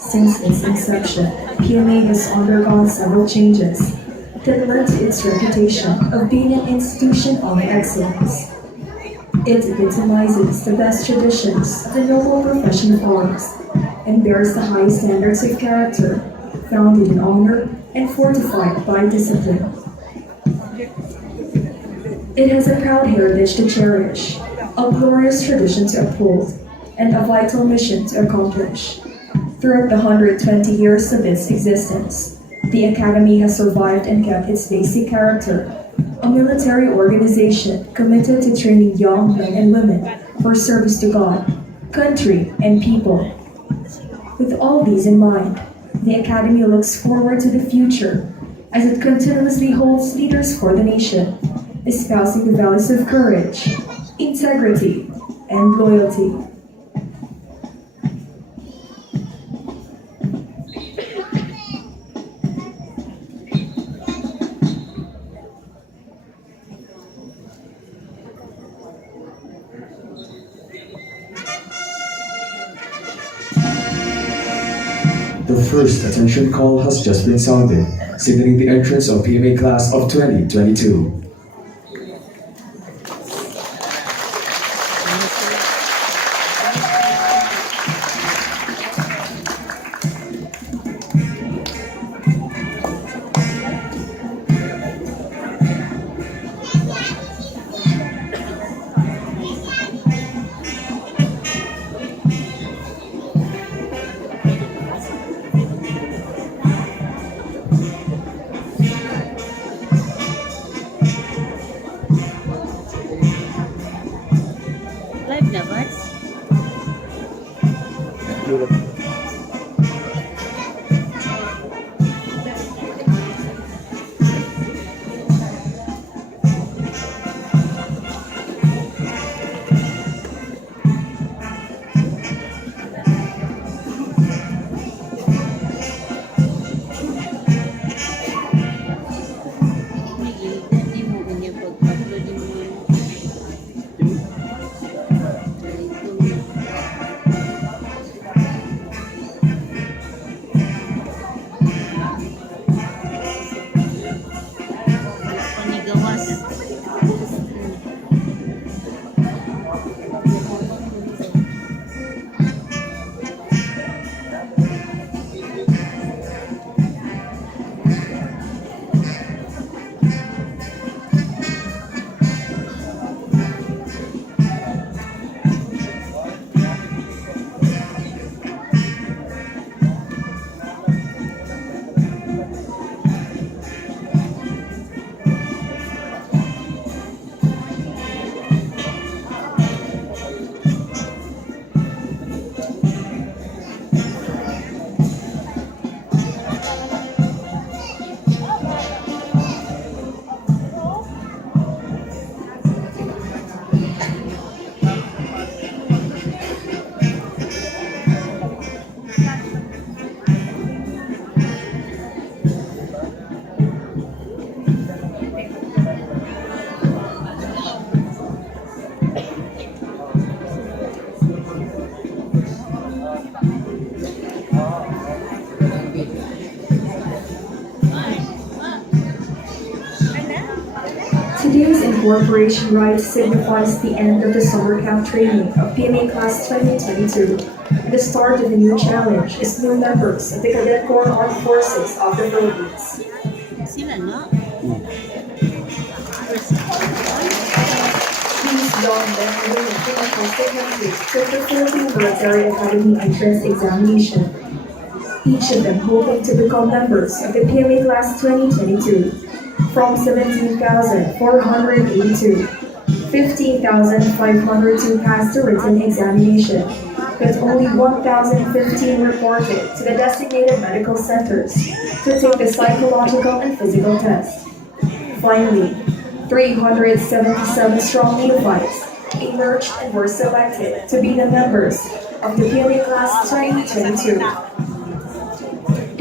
Since its inception, PMA has undergone several changes that led to its reputation of being an institution of excellence. It epitomizes the best traditions of the noble profession forms and bears the high standards of character, founded in honor and fortified by discipline. It has a proud heritage to cherish, a glorious tradition to uphold, and a vital mission to accomplish. Throughout the 120 years of its existence, the Academy has survived and kept its basic character, a military organization committed to training young men and women for service to God, country, and people. With all these in mind, the Academy looks forward to the future as it continuously holds leaders for the nation, espousing the values of courage, integrity, and loyalty. The first attention call has just been sounded, signaling the entrance of PMA class of 2022. Live na ba? May gilid di mo kanya pag-upload mo. Panigawas. Today's Incorporation Rites signifies the end of the summer camp training of PMA Class 2022 and the start of a new challenge as new members of the Cadet Corps Armed Forces of the Philippines. Sila na. These young men and women from across the country took the Philippine Military Academy entrance examination, each of them hoping to become members of the PMA Class 2022. From 17,482, 15,502 passed the written examination, but only 1,015 reported to the designated medical centers to take the psychological and physical test. Finally, 377 strong neophytes emerged and were selected to be the members of the PMA Class 2022.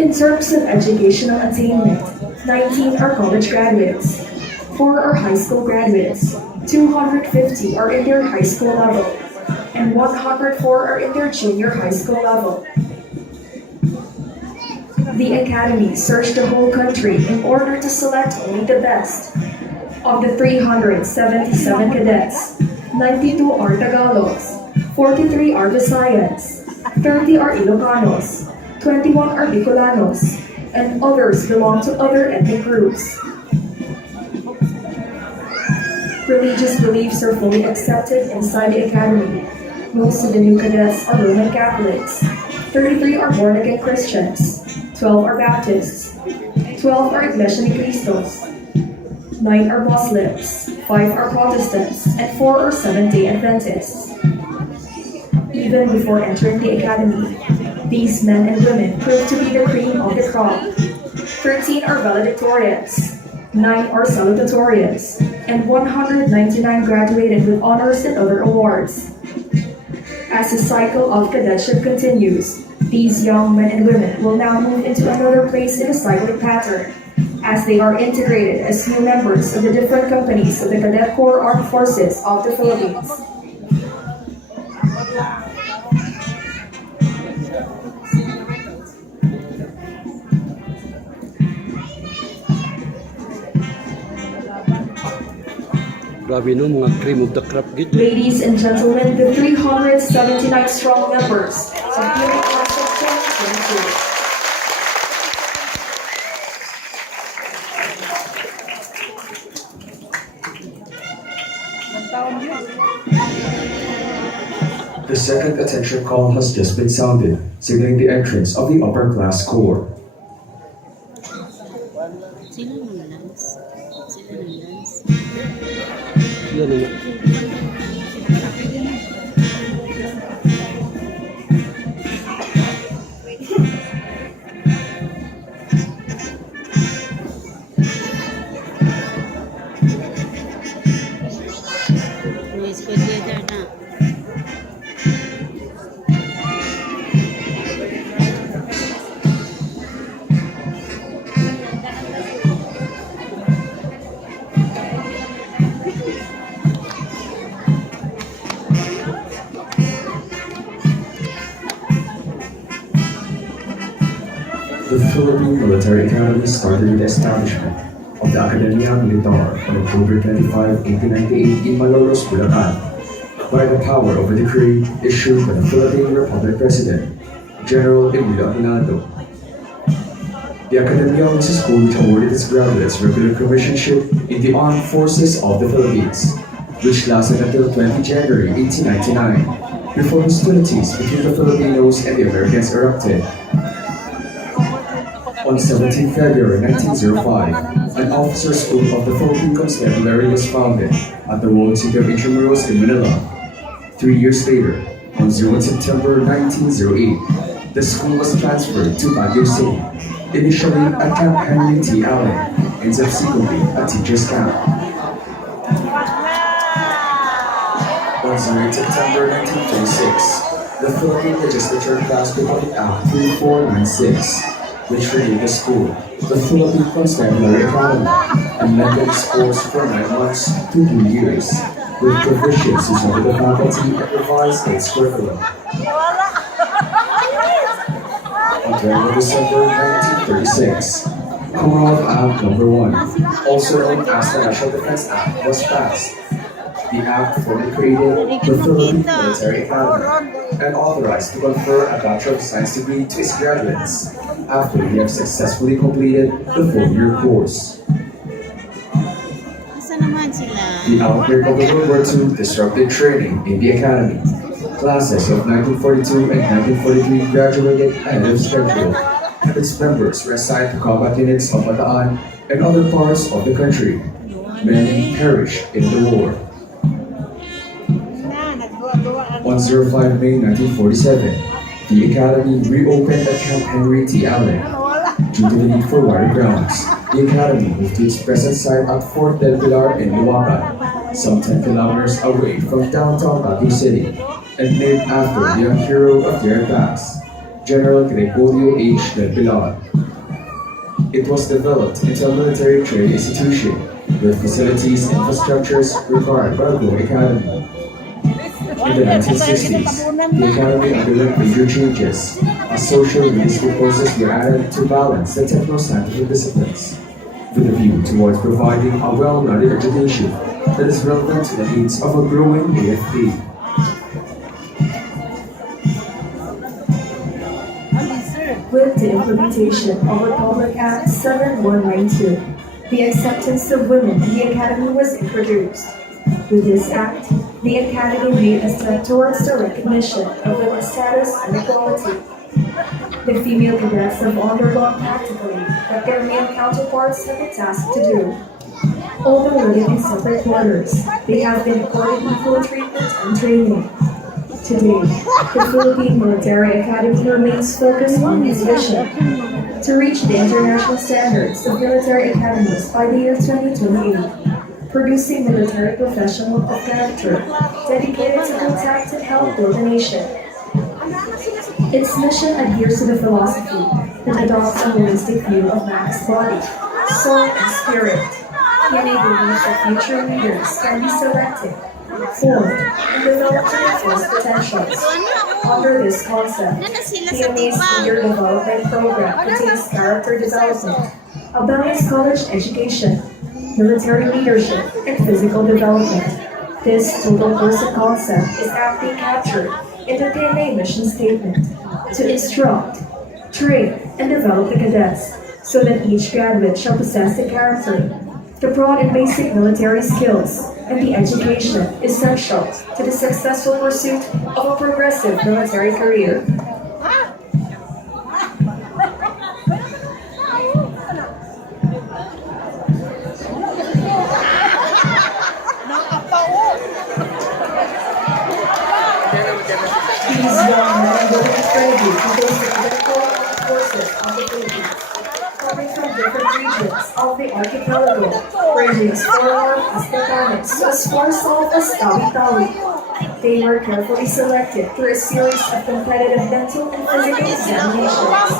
In terms of educational attainment, 19 are college graduates, 4 are high school graduates, 250 are in their high school level, and 104 are in their junior high school level. The Academy searched the whole country in order to select only the best. Of the 377 cadets, 92 are Tagalogs, 43 are Visayas, 30 are Ilocanos, 21 are Bicolanos, and others belong to other ethnic groups. Religious beliefs are fully accepted inside the Academy. Most of the new cadets are Roman Catholics, 33 are born-again Christians, 12 are Baptists, 12 are Iglesia ni Cristos, 9 are Muslims, 5 are Protestants, and 4 are Seventh-day Adventists. Even before entering the Academy, these men and women proved to be the cream of the crop. 13 are valedictorians, 9 are salutatorians, and 199 graduated with honors and other awards. As the cycle of cadetship continues, these young men and women will now move into another place in the cyclic pattern, as they are integrated as new members of the different companies of the Cadet Corps Armed Forces of the Philippines. Grabe no, mga cream of the crop gid. Ladies and gentlemen, the 379 strong members of PMA Class of 2022. The second attention call has just been sounded, signaling the entrance of the upper class corps. Sila nung dance. Sila nung dance. Sila na nga. Noise together na. The Philippine Military Academy started with the establishment of the Academia Militar on October 25, 1898 in Malolos, Bulacan, by the power of a decree issued by the Philippine Republic President, General Emilio Aguinaldo. The Academia was a school which awarded its graduates regular commissionship in the Armed Forces of the Philippines, which lasted until 20 January 1899, before hostilities between the Filipinos and the Americans erupted. On 17 February 1905, an officer school of the Philippine Constabulary was founded at the walled city of Intramuros in Manila. 3 years later, on 01 September 1908, the school was transferred to Baguio City, initially at Camp Henry T. Allen, and subsequently a teacher's camp. On 08 September 1926, the Philippine Legislature passed Republic Act 3496, which renewed the school, the Philippine Constabulary Academy, and lengthened its course from 9 months to 2 years, with provisions to support the faculty and revise its curriculum. On 20 December 1936, Commonwealth Act No. 1, also known as the National Defense Act, was passed. The act formally created the Philippine Military Academy and authorized to confer a Bachelor of Science degree to its graduates after they have successfully completed the 4-year course. Asa naman sila? The outbreak of World War II disrupted training in the Academy. Classes of 1942 and 1943 graduated ahead of schedule, and its members were assigned to combat units of Bataan and other parts of the country. Many perished in the war. On 05 May 1947, the Academy reopened at Camp Henry T. Allen. Due to the need for wider grounds, the Academy moved to its present site at Fort Del Pilar in Luacan, some 10 kilometers away from downtown Baguio City, and named after the young hero of their past, General Gregorio H. Del Pilar. It was developed into a military training institution with facilities and infrastructures required by a growing academy. In the 1960s, the Academy underwent major changes as social and musical courses were added to balance the techno-scientific disciplines, with a view towards providing a well-rounded education that is relevant to the needs of a growing AFP. With the implementation of Republic Act 7192, the acceptance of women in the Academy was introduced. With this act, the Academy made a step towards the recognition of women's status and equality. The female cadets have undergone practically what their male counterparts have been tasked to do. Although living in separate quarters, they have been accorded equal treatment and training. Today, the Philippine Military Academy remains focused on its vision to reach the international standards of military academies by the year 2028, producing military professionals of character dedicated to protect and help build a nation. Its mission adheres to the philosophy that adopts a holistic view of man's body, soul, and spirit, in a belief that future leaders can be selected, formed, and developed to their full potentials. Under this concept, PMA's Leader Development Program contains character development, a balanced college education, military leadership, and physical development. This total person concept is aptly captured in the PMA mission statement to instruct, train, and develop the cadets so that each graduate shall possess the character, the broad and basic military skills, and the education essential to the successful pursuit of a progressive military career. These young men and women training compose the cadet corps armed forces of the Philippines, coming from different regions of the archipelago, ranging as far north as Batanes to as far south as Tawi-Tawi. They were carefully selected through a series of competitive mental and physical examinations.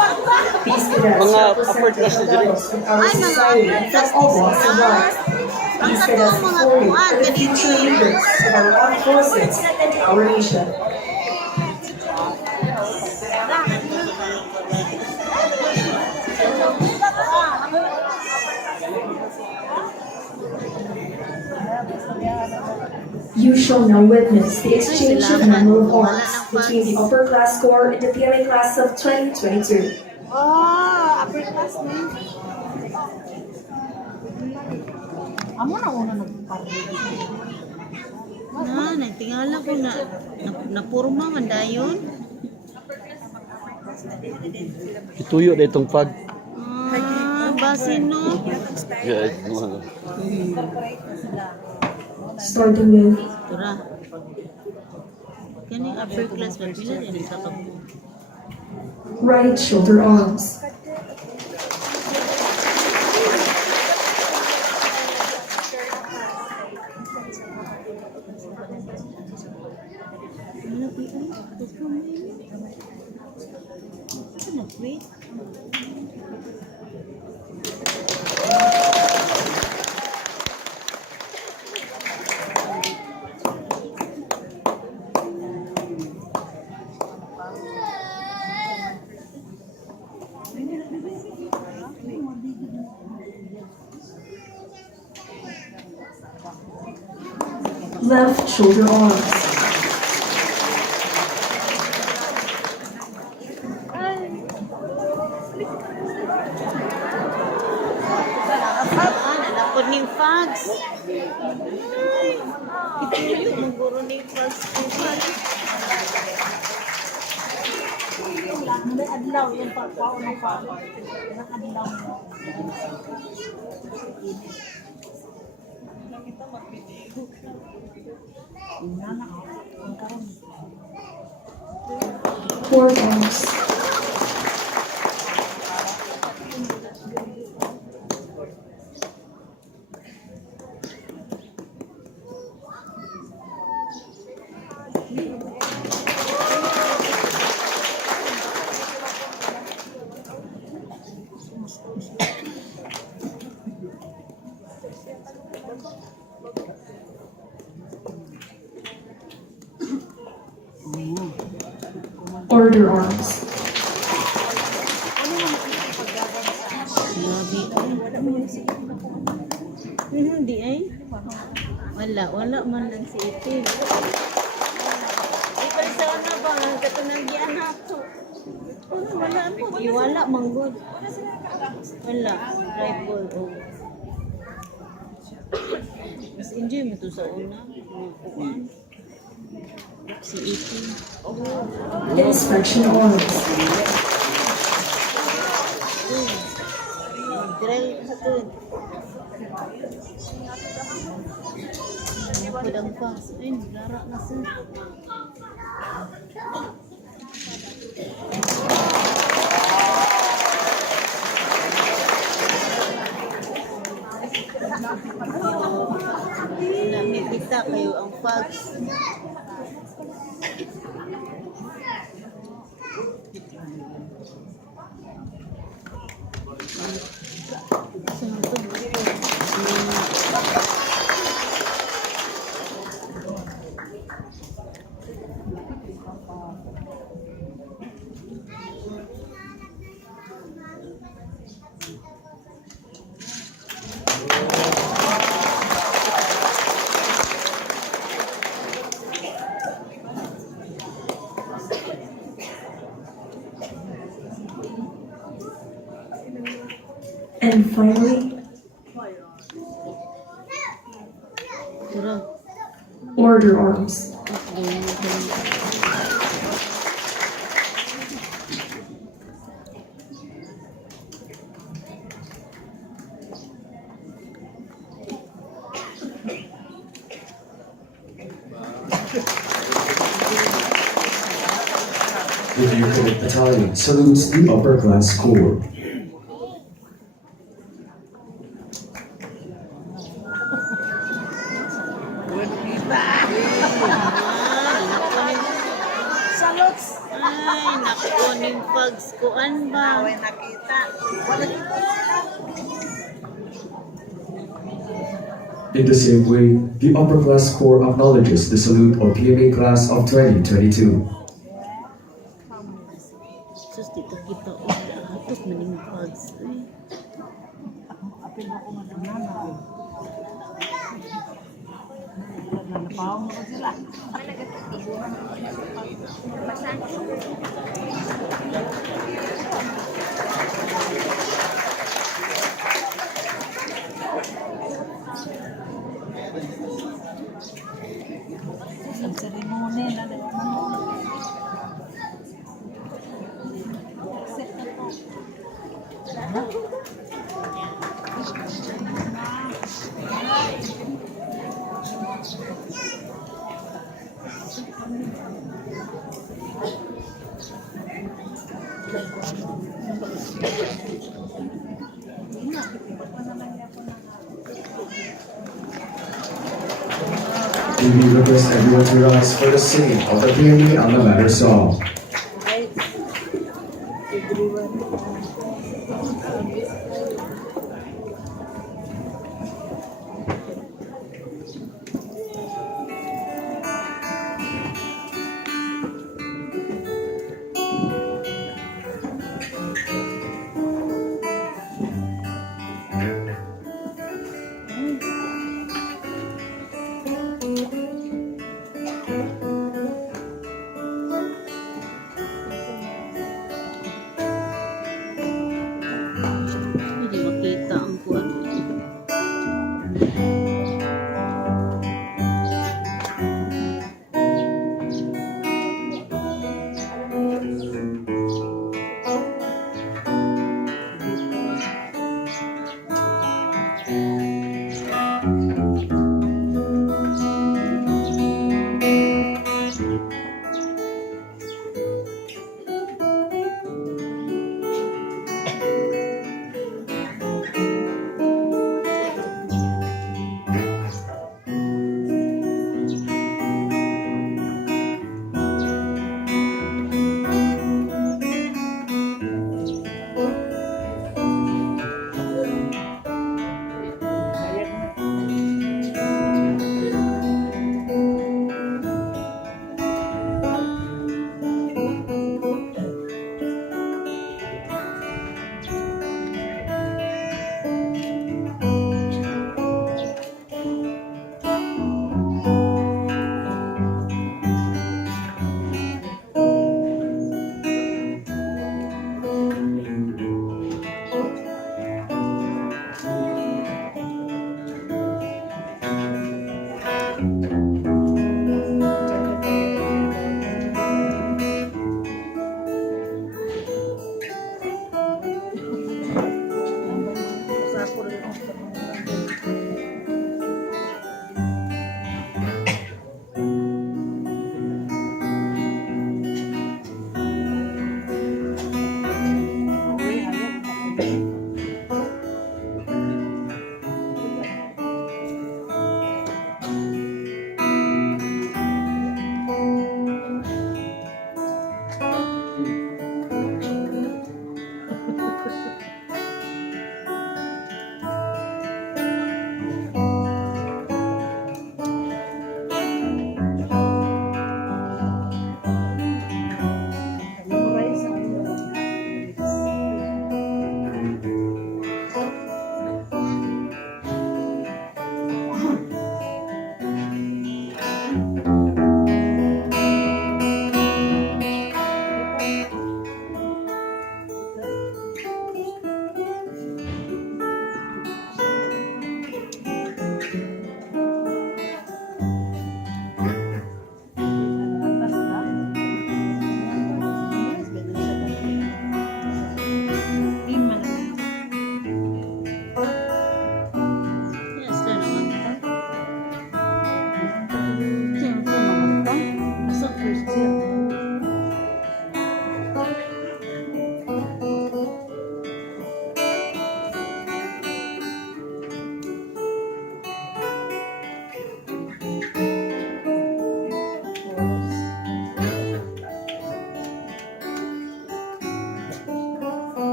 These cadets represent different levels in our society and from all walks of life. These cadets before you are the future leaders of our armed forces and our nation. You shall now witness the exchange of Medal of Honors between the upper class corps and the PMA class of 2022. Oh, upper class na yun. Amo na una nagparli. Nagtingala ko napurma man dayon. Ituyo na itong pag. Basin no. Yeah, ano. Starting with Tura. Kani upper class ba pila din sa kampo. right shoulder arms. Wait. Left shoulder arms. Nalapod ni Fags. Ituyo mo guro ni Fags. May adlaw yung pagpao ng pao. Ang adlaw mo. Nakita magbidigo. Nana ang karon. Forearms. Order arms. Grabe. Hindi ay. Wala man lang si Itin. Ay, pala sa ano ba? Katunagyan ako. Wala po. Wala, manggod. Wala. Rifle. Oh. Mas enjoy mo to sa una. Kukuan. Si Itin. Inspection arms. Drill sa to. Padang fax. Ay, lara na sa. Nakikita kayo ang fax. And finally, Tara. order arms. The New Cadet Battalion salutes the upper class corps. Saluts! Ay, naku, ning fags kuan ba? Away nakita. Wala In the same way, the upper class corps acknowledges the salute of PMA class of 2022. Sus, dito kita utos maning fags. Ay. apil mo ko mananana. Nanapaw mo ko sila. Ang seremony na We request everyone to rise for the singing of the PMA Alma Mater song.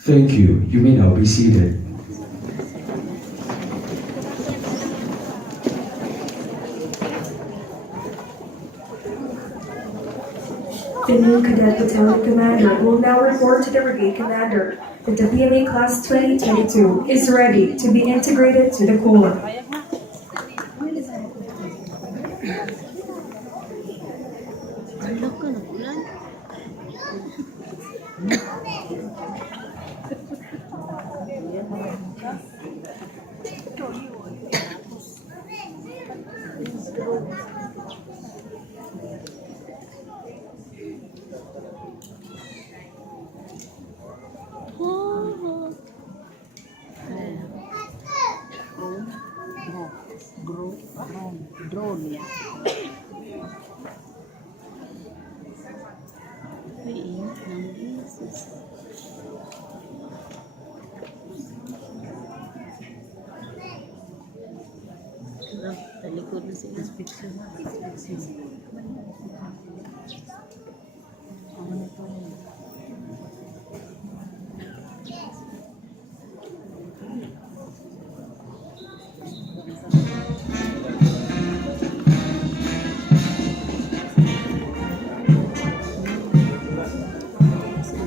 Thank you. You may now be seated. The new cadet battalion commander will now report to the brigade commander that the PMA class 2022 is ready to be integrated to the Corps. Ano ka, nagulan? Drone ya. Uy, ng beses. Sa likod na sila.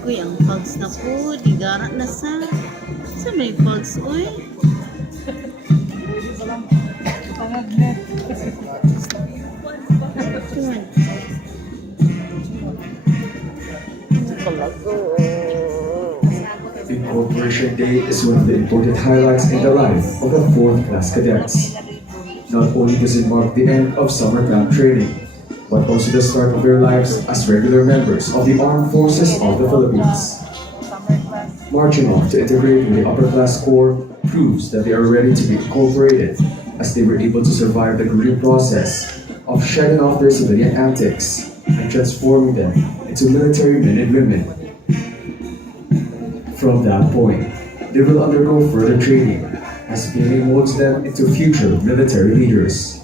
Uy, ang fogs na po. Digara na sa... Sa may fogs, uy. Incorporation Day is one of the important highlights in the life of the 4th class cadets. Not only does it mark the end of summer camp training, but also the start of their lives as regular members of the Armed Forces of the Philippines. Marching on to integrate with the upper class corps proves that they are ready to be incorporated, as they were able to survive the grueling process of shedding off their civilian antics and transforming them into military men and women. From that point, they will undergo further training as PMA molds them into future military leaders.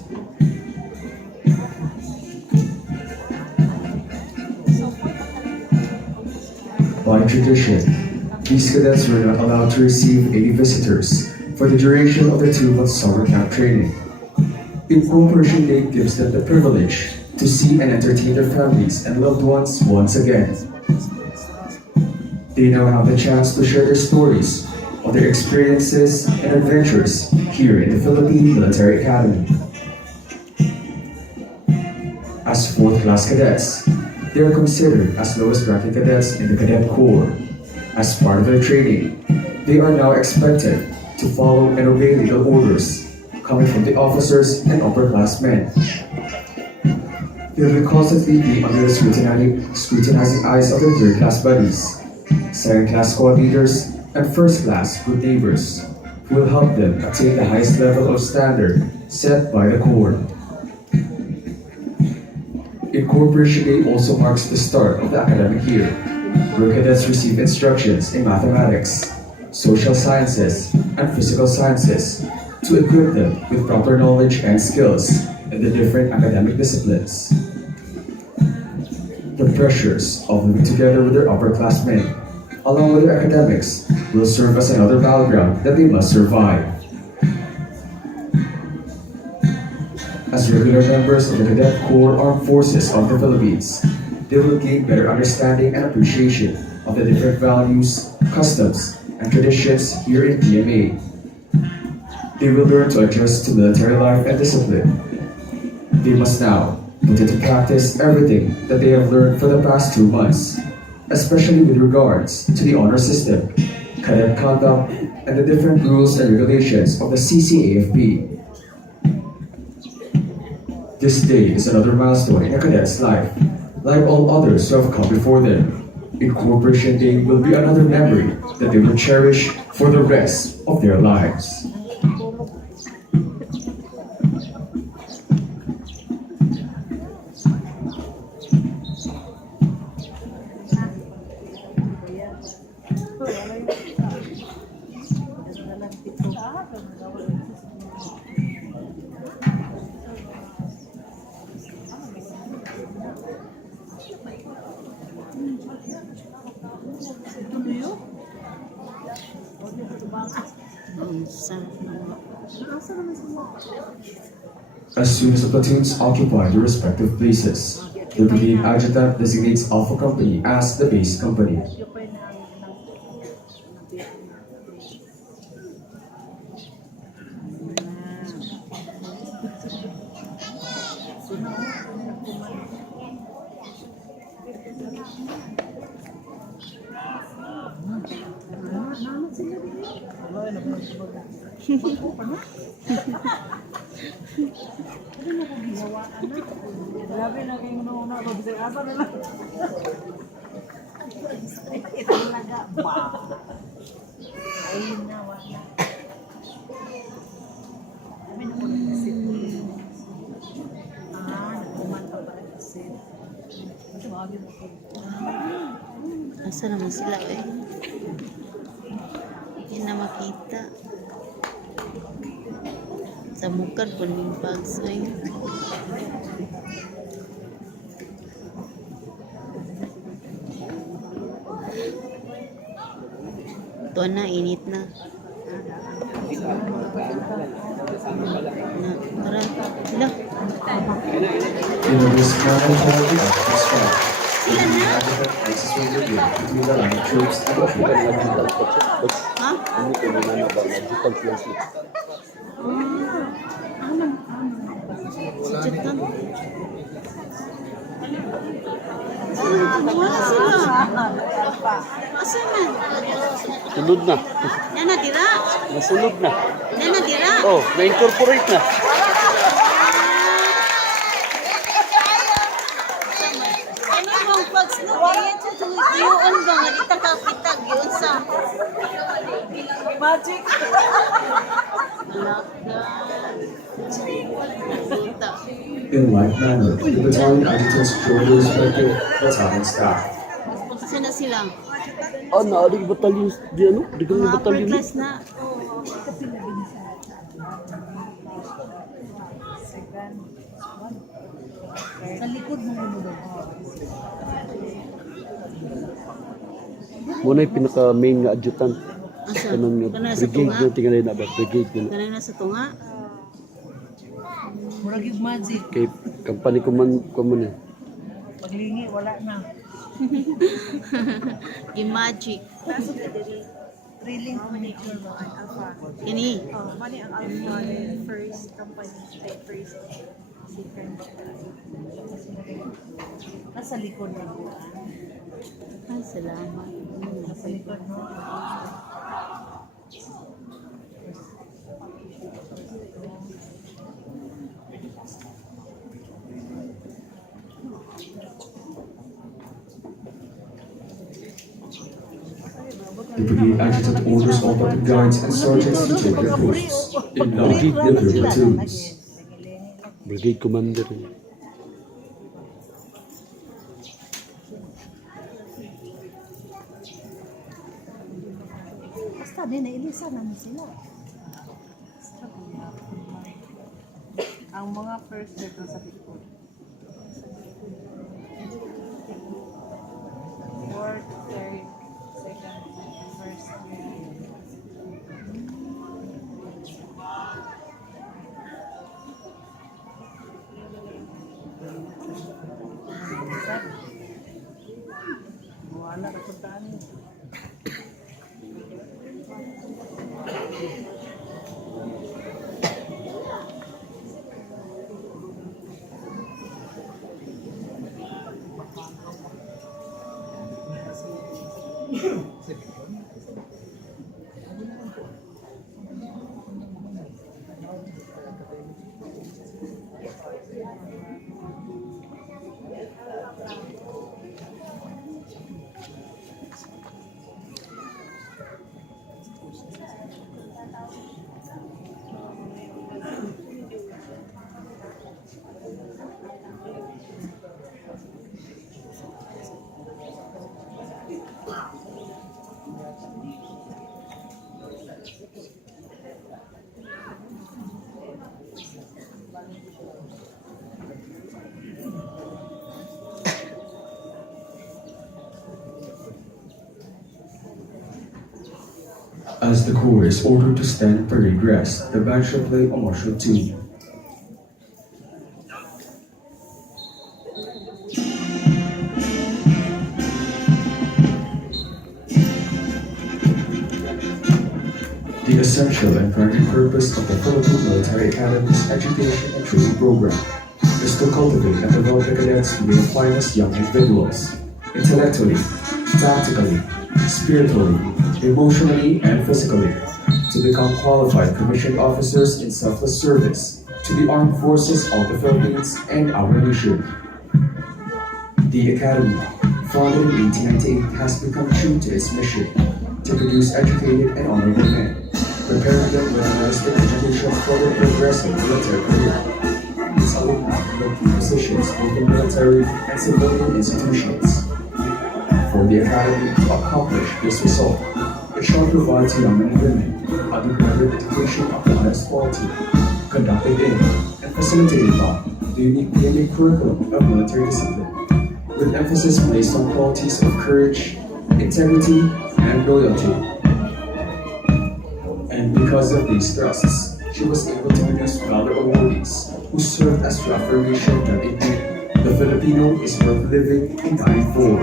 By tradition, these cadets were not allowed to receive any visitors for the duration of the 2-month summer camp training. Incorporation Day gives them the privilege to see and entertain their families and loved ones once again. They now have the chance to share their stories of their experiences and adventures here in the Philippine Military Academy. As 4th class cadets, they are considered as lowest ranking cadets in the Cadet Corps. As part of their training, they are now expected to follow and obey legal orders coming from the officers and upperclassmen. They will constantly be under the scrutinizing eyes of their 3rd class buddies, 2nd class squad leaders, and 1st class good neighbors, who will help them attain the highest level of standard set by the Corps. Incorporation Day also marks the start of the academic year, where cadets receive instructions in mathematics, social sciences, and physical sciences to equip them with proper knowledge and skills in the different academic disciplines. The pressures of living together with their upperclassmen, along with their academics, will serve as another battleground that they must survive. As regular members of the Cadet Corps Armed Forces of the Philippines, they will gain better understanding and appreciation of the different values, customs, and traditions here in PMA. They will learn to adjust to military life and discipline. They must now put into practice everything that they have learned for the past 2 months, especially with regards to the honor system, cadet conduct, and the different rules and regulations of the CCAFP. This day is another milestone in a cadet's life. Like all others who have come before them, Incorporation Day will be another memory that they will cherish for the rest of their lives. Sa As soon as the platoons occupy their respective places, the brigade adjutant designates Alpha Company as the base company. Grabe na kayo muna bisa asa na lang. Ito talaga ba? Ay na wala. Kami na po nag-isip. Nagkuman ka para isip. Tumawagin mo ko. asa naman sila eh. Hindi na makita. Sa mukad po ng bags ay. Ito na, init na. Tara, sila. In a dismantled atmosphere, the brigade adjutant places his brigade between the line of troops and the field. Ha? Ano ko na ba? Digital translate. Jutan. Wala sila. Asa man? Sunod na. Yan na dira. Nasunod na. Yan na dira. Oh, na-incorporate na. Ano bang bags no? Yun ba nga itakapitag yun sa Magic. Buta. In like manner, the battalion adjutants join the respective battalion staff. Kasi na sila. Naaring batalyon di ano? Di kami Mga upper batalyon. class na. Sa likod mo mo. Muna yung pinaka-main nga adjutant. Asa? Kanang Kanang sa brigade tunga? na tingnan na ba? Brigade na. Kanang nasa tunga? Murag yung magic. Kay company kuman eh. Paglingi, wala na. Magic. Thrilling monitor mo ang alpha. Kini. Mani ang alpha first company, first second. Nasa likod na po. Ay, salamat. Nasa likod mo. The brigade adjutant orders all but the guides and sergeants to take their posts in line with their platoons. Brigade commander. Basta din, nailisa namin sila. Ang mga first dito sa likod. Fourth, third, second, first. Wala na puntaan niyo. As the Corps is ordered to stand parade rest, the band shall play a martial tune. The essential and primary purpose of the Philippine Military Academy's education and training program is to cultivate and develop the cadets to be the finest young individuals, intellectually, tactically, spiritually, emotionally, and physically, to become qualified commissioned officers in selfless service to the armed forces of the Philippines and our nation. The Academy, founded in 1898, has become true to its mission to produce educated and honorable men, preparing them with a realistic education for their progressive military career. Its alumni hold key positions both in military and civilian institutions. For the Academy to accomplish this result, it shall provide to young men and women undergraduate education of the highest quality, conducted in and facilitated by the unique PMA curriculum of military discipline, with emphasis placed on qualities of courage, integrity, and loyalty. And because of these thrusts, she was able to produce valor awardees who served as reaffirmation that indeed the Filipino is worth living and dying for.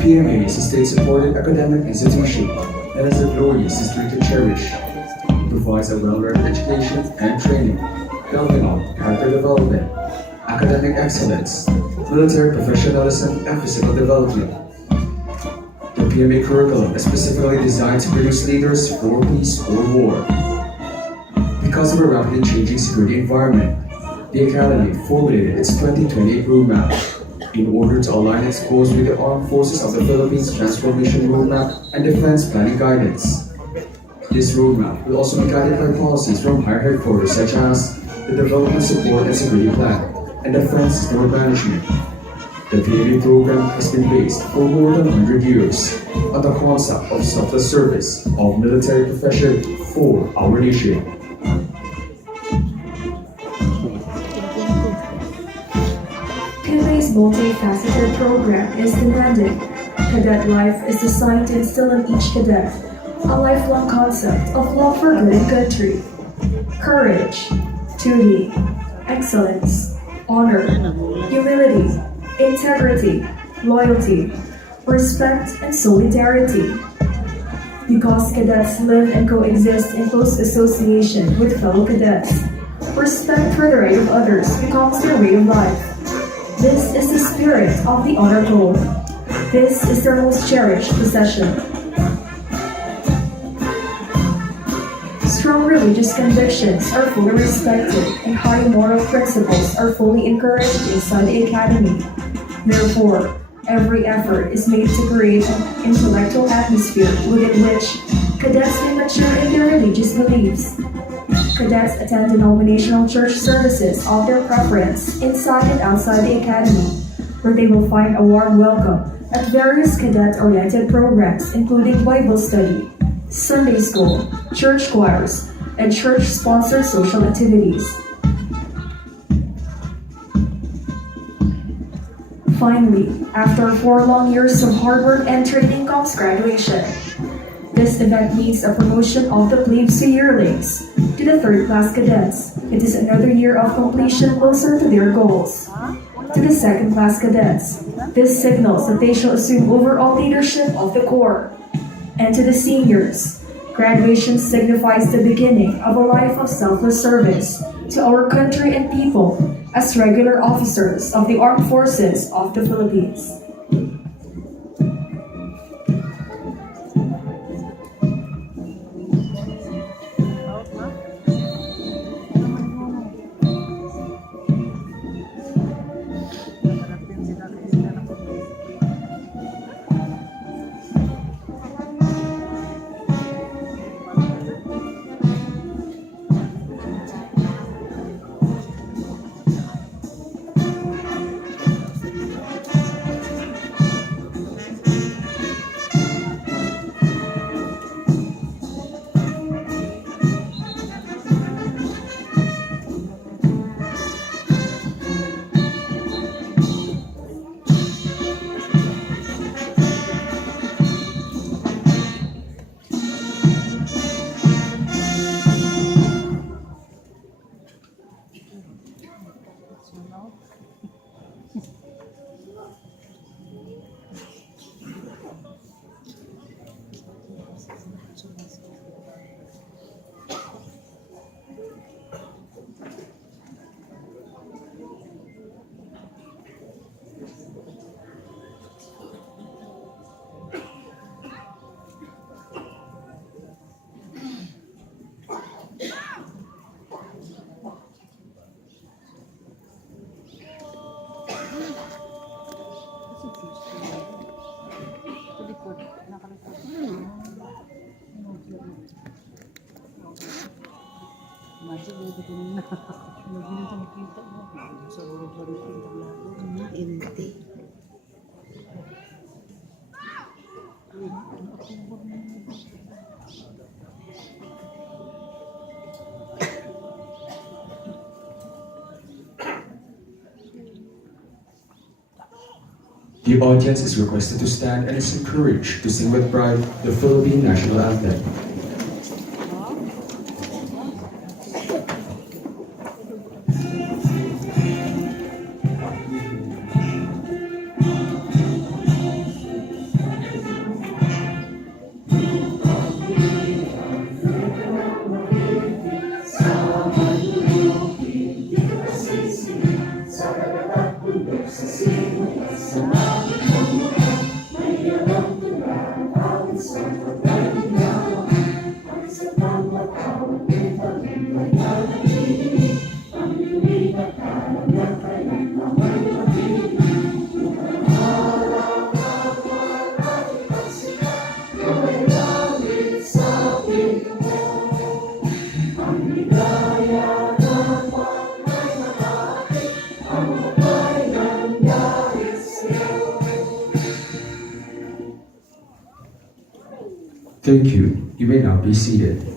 PMA is a state-supported academic institution that has a glorious history to cherish. It provides a well-rounded education and training, delving on character development, academic excellence, military professionalism, and physical development. The PMA curriculum is specifically designed to produce leaders for peace or war. Because of a rapidly changing security environment, the Academy formulated its 2028 roadmap in order to align its goals with the Armed Forces of the Philippines Transformation Roadmap and Defense Planning Guidance. This roadmap will also be guided by policies from higher headquarters such as the Development Support and Security Plan and Defense System Management. The PMA program has been based for more than 100 years on the concept of selfless service of military profession for our nation. PMA's multifaceted program is demanding. Cadet life is designed to instill in each cadet a lifelong concept of love for good and country, courage, duty, excellence, honor, humility, integrity, loyalty, respect, and solidarity. Because cadets live and coexist in close association with fellow cadets, respect for the right of others becomes their way of life. This is the spirit of the honor code. This is their most cherished possession. Strong religious convictions are fully respected and high moral principles are fully encouraged inside the Academy. Therefore, every effort is made to create an intellectual atmosphere within which cadets may mature in their religious beliefs. Cadets attend denominational church services of their preference inside and outside the Academy, where they will find a warm welcome at various cadet-oriented programs including Bible study, Sunday school, church choirs, and church-sponsored social activities. Finally, after 4 long years of hard work and training comes graduation. This event means a promotion of the plebes to yearlings to the third-class cadets. It is another year of completion closer to their goals. To the second-class cadets, this signals that they shall assume overall leadership of the Corps. And to the seniors, graduation signifies the beginning of a life of selfless service to our country and people as regular officers of the Armed Forces of the Philippines. Empty. The audience is requested to stand and is encouraged to sing with pride the Philippine national anthem. Thank you. You may now be seated.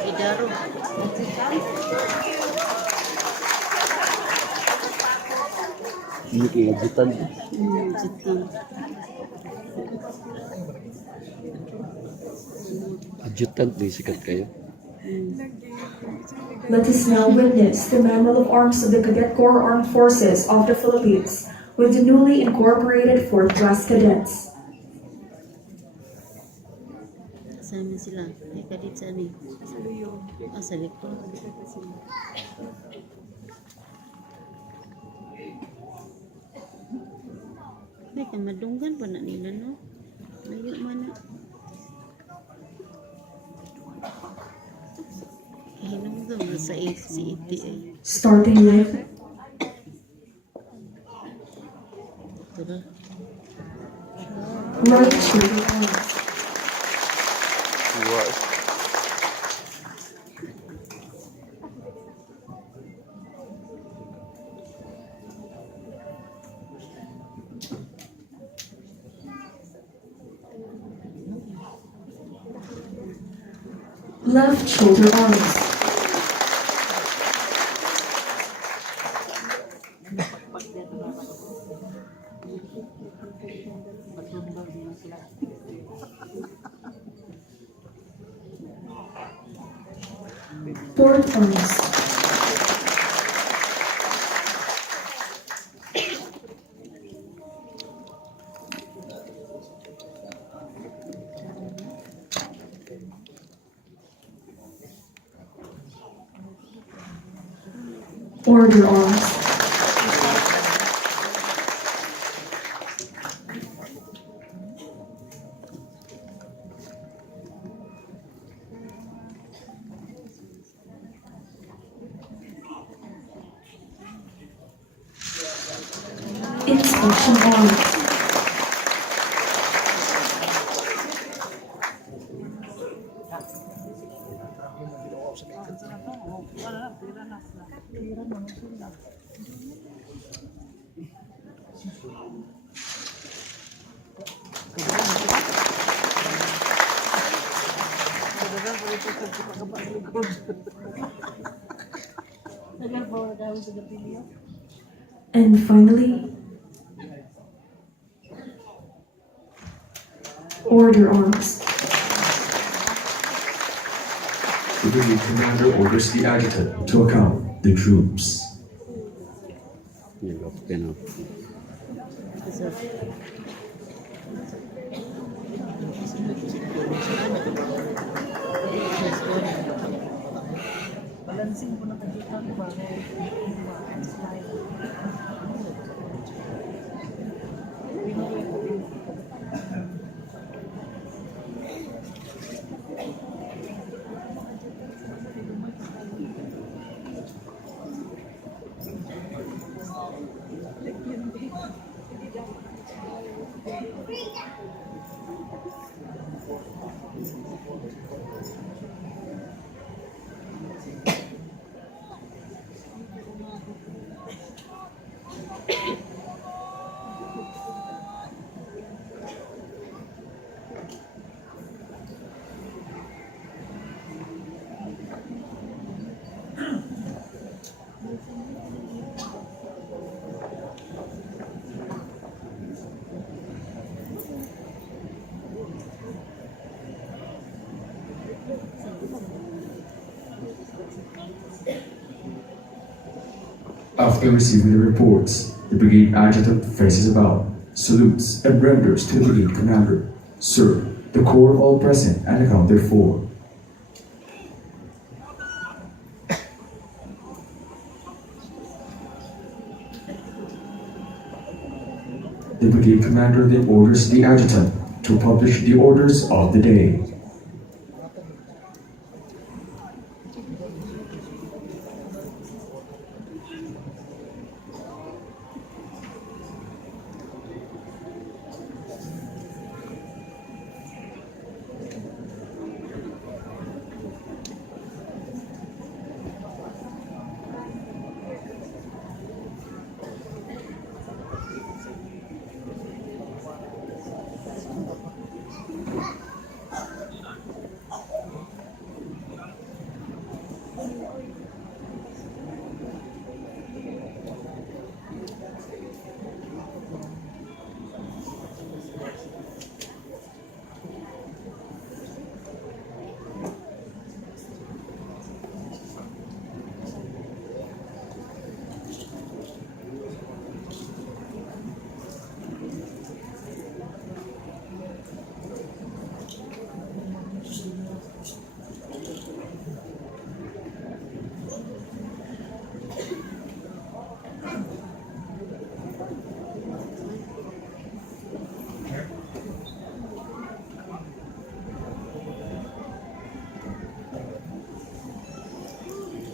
Gidaro. Ini kayak adjutan. Jitang. Adjutan nih sikat kayo. Let us now witness the Manual of Arms of the Cadet Corps Armed Forces of the Philippines with the newly incorporated 4th Class Cadets. Sama sila. Ay, kadit sa ni. Sa likod. Ay, kamadunggan pa na nila, no? Layo man na. Hinungdong na sa ATA. Starting with Ito na. right shoulder arms, left shoulder arms, fourth arms, order arms, inspection arms, And finally, order arms. The brigade commander orders the adjutant to account the troops. Yung okay na. Balancing po nakajutan ba? After receiving the reports, the brigade adjutant faces about, salutes, and renders to the brigade commander. Sir, the corps all present and accounted for. The brigade commander then orders the adjutant to publish the orders of the day.